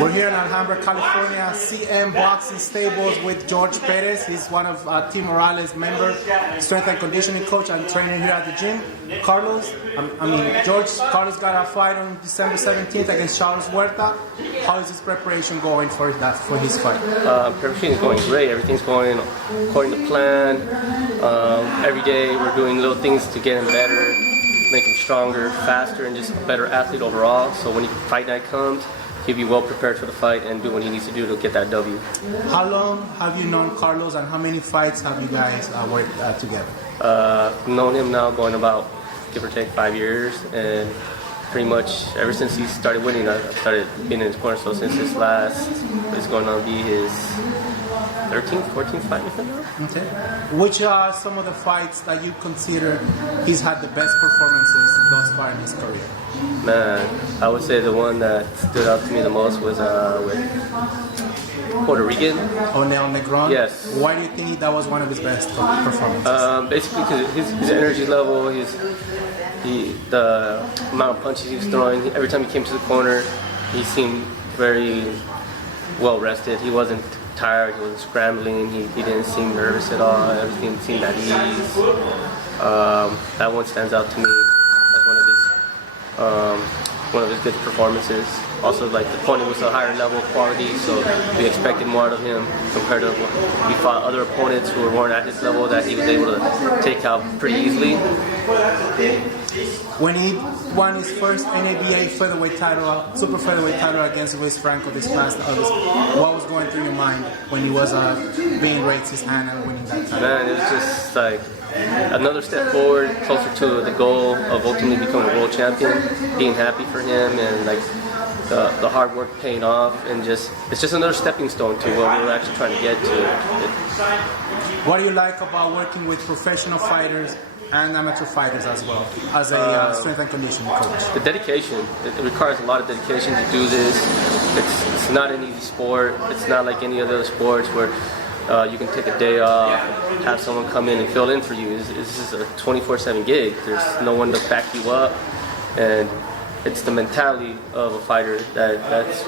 We're here in Alhambra, California, CM Boxing Stables with George Perez. He's one of Team Morales' members, strength and conditioning coach and trainer here at the gym. Carlos got a fight on December 17th against Charles Huerta. How is his preparation going for his fight? Preparation is going great. Everything's going according to plan. Every day we're doing little things to get him better, make him stronger, faster, and just a better athlete overall. So when fight night comes, he'll be well prepared for the fight and do what he needs to do to get that W. How long have you known Carlos, and how many fights have you guys worked together? Known him now going about, give or take, 5 years, and pretty much ever since he started winning, I started being in his corner. So since his last, it's going to be his 13th, 14th fight with him now. Okay. Which are some of the fights that you consider he's had the best performances thus far in his career? Man, I would say the one that stood out to me the most was with Puerto Rican. Onel Negron? Yes. Why do you think that was one of his best performances? Basically because his energy level, the amount of punches he was throwing, every time he came to the corner, he seemed very well rested. He wasn't tired, he wasn't scrambling, he didn't seem nervous at all, everything seemed at ease. That one stands out to me as one of his good performances. Also, like, the opponent was a higher level of quality, so we expected more out of him compared to we fought other opponents who weren't at his level that he was able to take out pretty easily. When he won his first NABA featherweight title, super featherweight title against Luis Franco this past August, what was going through your mind when he was being raised his hand and winning that title? Man, it was just like another step forward, closer to the goal of ultimately becoming a world champion, being happy for him, and like the hard work paying off, and it's just another stepping stone to what we were actually trying to get to. What do you like about working with professional fighters and amateur fighters as well, as a strength and conditioning coach? The dedication. It requires a lot of dedication to do this. It's not an easy sport. It's not like any other sports where you can take a day off, have someone come in and fill in for you. This is a 24/7 gig. There's no one to back you up, and it's the mentality of a fighter that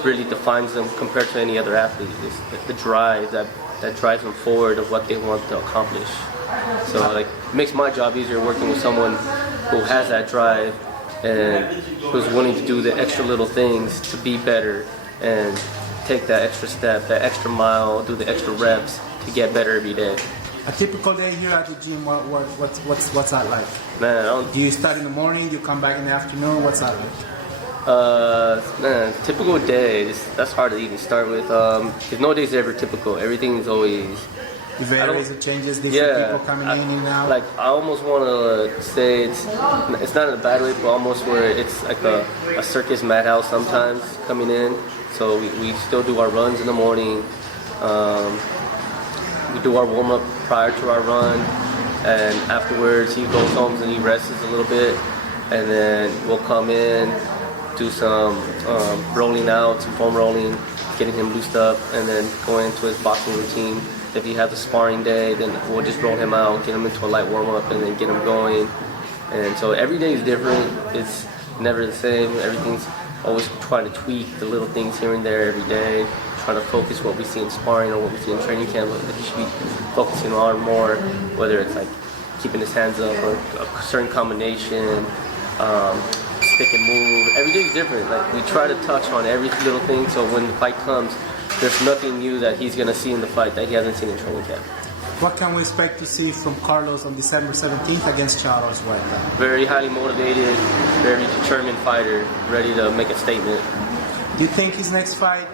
really defines them compared to any other athlete. It's the drive that drives them forward of what they want to accomplish. So like, it makes my job easier working with someone who has that drive and who's willing to do the extra little things to be better and take that extra step, that extra mile, do the extra reps to get better every day. A typical day here at the gym, what's that like? Man, do you start in the morning? Do you come back in the afternoon? What's that like? Man, typical day. That's hard to even start with. Because no day's ever typical. Everything is always. It varies, it changes. Different people coming in and out. Like, I almost want to say it's not in a bad way, but almost where it's like a circus madhouse sometimes coming in. So we still do our runs in the morning. We do our warm-up prior to our run, and afterwards he goes home and he rests a little bit, and then we'll come in, do some rolling out, some foam rolling, getting him loosed up, and then go into his boxing routine. If he has a sparring day, then we'll just roll him out, get him into a light warm-up, and then get him going. And so every day is different. It's never the same. Everything's always trying to tweak the little things here and there every day, trying to focus what we see in sparring or what we see in training camp that he should be focusing on more, whether it's like keeping his hands up or a certain combination, stick and move. Every day is different. Like, we try to touch on every little thing, so when the fight comes, there's nothing new that he's going to see in the fight that he hasn't seen in training camp. What can we expect to see from Carlos on December 17th against Charles Huerta? Very highly motivated, very determined fighter, ready to make a statement. Do you think his next fight,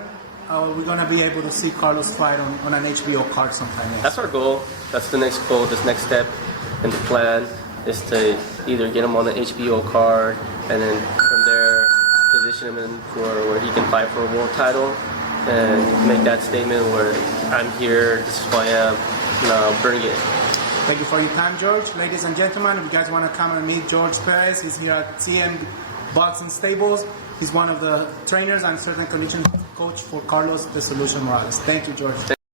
we're going to be able to see Carlos fight on an HBO card sometime next? That's our goal. That's the next goal, this next step in the plan, is to either get him on an HBO card and then from there position him in for where he can fight for a world title and make that statement where I'm here, this is who I am, now bring it. Thank you for your time, George. Ladies and gentlemen, if you guys want to come and meet George Perez, he's here at CM Boxing Stables. He's one of the trainers and certain condition coach for Carlos the Solution Morales. Thank you, George.